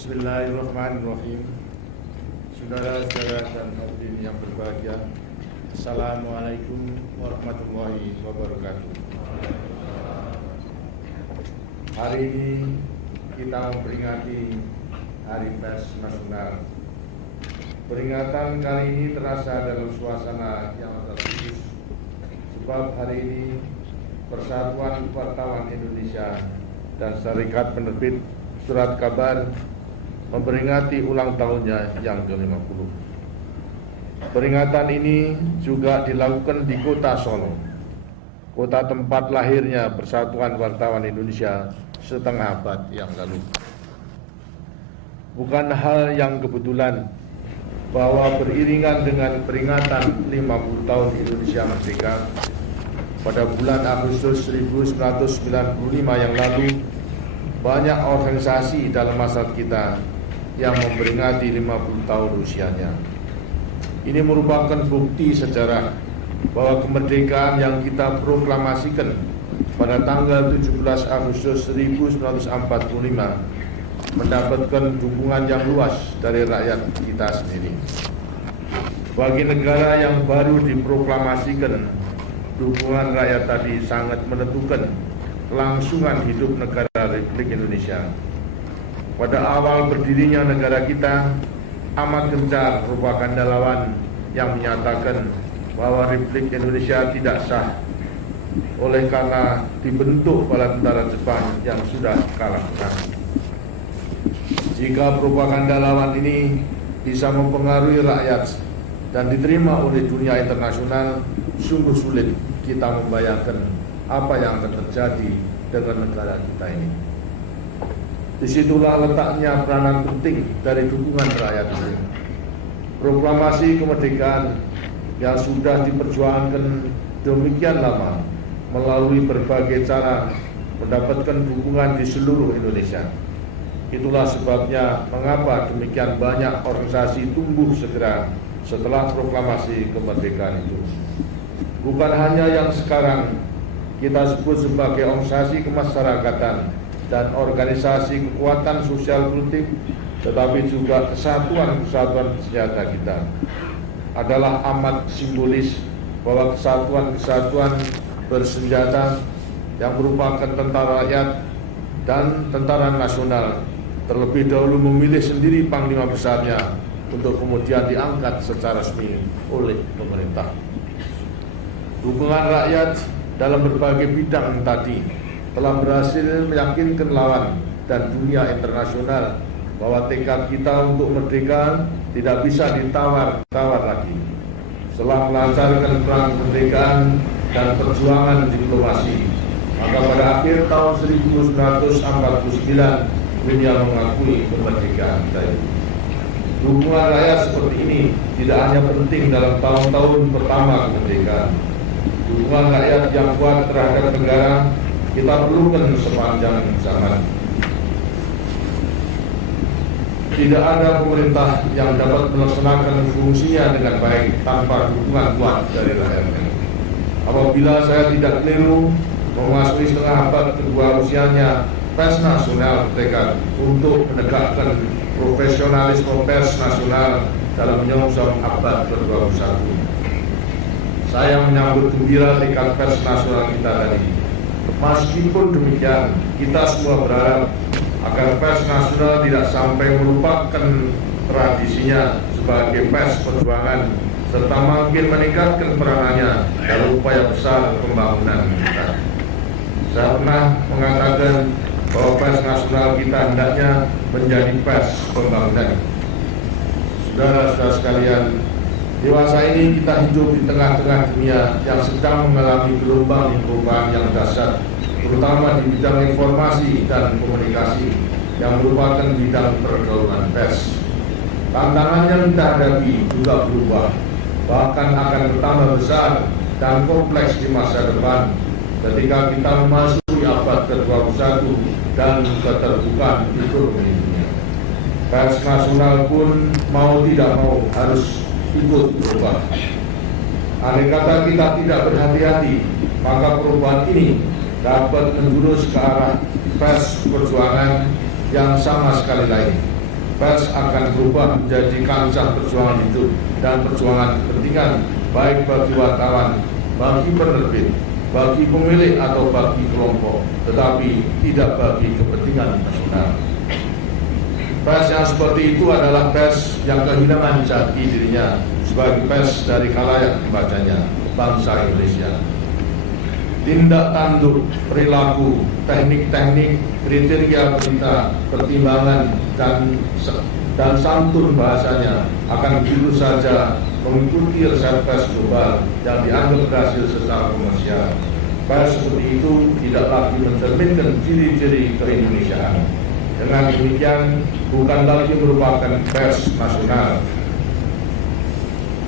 Bismillahirrahmanirrahim. Saudara-saudara dan hadirin yang berbahagia, Assalamualaikum warahmatullahi wabarakatuh. Hari ini kita memperingati Hari Pers Nasional. Peringatan kali ini terasa dalam suasana yang terkhusus, sebab hari ini Persatuan Wartawan Indonesia dan Serikat Penerbit Surat Kabar memperingati ulang tahunnya yang ke-50. Peringatan ini juga dilakukan di kota Solo, kota tempat lahirnya Persatuan Wartawan Indonesia setengah abad yang lalu. Bukan hal yang kebetulan bahwa beriringan dengan peringatan 50 tahun Indonesia Merdeka, pada bulan Agustus 1945 yang lalu, banyak organisasi dalam masyarakat kita yang memperingati 50 tahun usianya. Ini merupakan bukti sejarah bahwa kemerdekaan yang kita proklamasikan pada tanggal 17 Agustus 1945 mendapatkan dukungan yang luas dari rakyat kita sendiri. Bagi negara yang baru diproklamasikan, dukungan rakyat tadi sangat menentukan kelangsungan hidup negara Republik Indonesia. Pada awal berdirinya negara kita, Ahmad Gencar merupakan relawan yang menyatakan bahwa Republik Indonesia tidak sah oleh karena dibentuk bala tentara Jepang yang sudah kalah perang. Jika propaganda lawan ini bisa mempengaruhi rakyat dan diterima oleh dunia internasional, sungguh sulit kita membayangkan apa yang akan terjadi dengan negara kita ini. Disitulah letaknya peranan penting dari dukungan rakyat ini. Proklamasi kemerdekaan yang sudah diperjuangkan demikian lama melalui berbagai cara mendapatkan dukungan di seluruh Indonesia. Itulah sebabnya mengapa demikian banyak organisasi tumbuh segera setelah proklamasi kemerdekaan itu. Bukan hanya yang sekarang kita sebut sebagai organisasi kemasyarakatan dan organisasi kekuatan sosial politik, tetapi juga kesatuan senjata kita adalah amat simbolis bahwa kesatuan bersenjata yang merupakan tentara rakyat dan tentara nasional terlebih dahulu memilih sendiri panglima besarnya untuk kemudian diangkat secara resmi oleh pemerintah. Dukungan rakyat dalam berbagai bidang tadi telah berhasil meyakinkan lawan dan dunia internasional bahwa tekad kita untuk merdeka tidak bisa ditawar-tawar lagi. Setelah melancarkan perang kemerdekaan dan perjuangan diplomasi, maka pada akhir tahun 1949 dunia mengakui kemerdekaan kita. Dukungan rakyat seperti ini tidak hanya penting dalam tahun-tahun pertama kemerdekaan. Dukungan rakyat yang kuat terhadap negara kita perlukan sepanjang zaman. Tidak ada pemerintah yang dapat melaksanakan fungsinya dengan baik tanpa dukungan kuat dari rakyatnya. Apabila saya tidak keliru, memasuki setengah abad kedua usianya, Pers Nasional bertekad untuk menegakkan profesionalisme pers nasional dalam menyongsong abad ke-21. Saya menyambut gembira tekad pers nasional kita tadi. Meskipun demikian, kita semua berharap agar pers nasional tidak sampai melupakan tradisinya sebagai pers perjuangan serta makin meningkatkan peranannya dalam upaya besar pembangunan kita. Saya pernah mengatakan bahwa pers nasional kita hendaknya menjadi pers pembangunan. Saudara-saudara sekalian, dewasa ini kita hidup di tengah-tengah dunia yang sedang mengalami gelombang perubahan yang dahsyat, terutama di bidang informasi dan komunikasi yang merupakan bidang pergaulan pers. Tantangan yang kita hadapi juga berubah, bahkan akan bertambah besar dan kompleks di masa depan ketika kita memasuki abad ke-21 dan keterbukaan ekonomi dunia. Pers nasional pun mau tidak mau harus ikut berubah. Andai kata kita tidak berhati-hati, maka perubahan ini dapat menjurus ke arah pers perjuangan yang sama sekali lain, pers akan berubah menjadi kancah perjuangan hidup dan perjuangan kepentingan baik bagi wartawan, bagi penerbit, bagi pemilik atau bagi kelompok, tetapi tidak bagi kepentingan nasional. Pers yang seperti itu adalah pers yang kehilangan jati dirinya sebagai pers dari khalayak pembacanya, bangsa Indonesia. Tindak tanduk, perilaku, teknik-teknik, kriteria berita, pertimbangan, dan santun bahasanya akan begitu saja mengikuti resep pers global yang dianggap berhasil secara komersial. Pers seperti itu tidak lagi mencerminkan ciri-ciri keindonesiaan. Dengan demikian, bukan lagi merupakan pers nasional.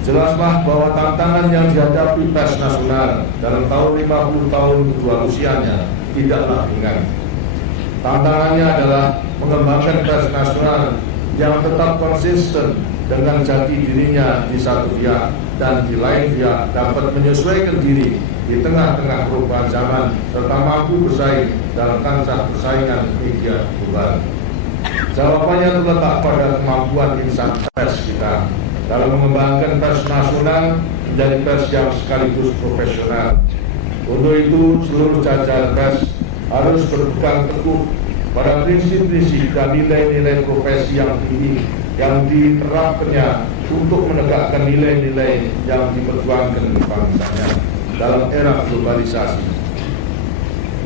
Jelaslah bahwa tantangan yang dihadapi pers nasional dalam tahun 50 tahun kedua usianya tidaklah ringan. Tantangannya adalah mengembangkan pers nasional yang tetap konsisten dengan jati dirinya di satu pihak dan di lain pihak dapat menyesuaikan diri di tengah-tengah perubahan zaman serta mampu bersaing dalam kancah persaingan media global. Jawabannya terletak pada kemampuan insan pers kita dalam mengembangkan pers nasional menjadi pers yang sekaligus profesional. Untuk itu, seluruh jajaran pers harus berpegang teguh pada prinsip-prinsip dan nilai-nilai profesi yang tinggi yang diterapkannya untuk menegakkan nilai-nilai yang diperjuangkan bangsanya dalam era globalisasi.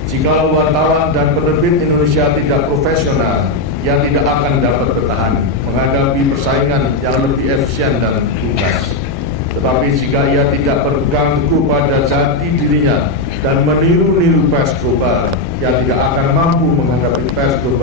Jika wartawan dan penerbit Indonesia tidak profesional, yang tidak akan dapat bertahan menghadapi persaingan yang lebih efisien dan tuntas. Tetapi jika ia tidak berpegang teguh pada jati dirinya dan meniru-niru pers global, ia tidak akan mampu menghadapi pers global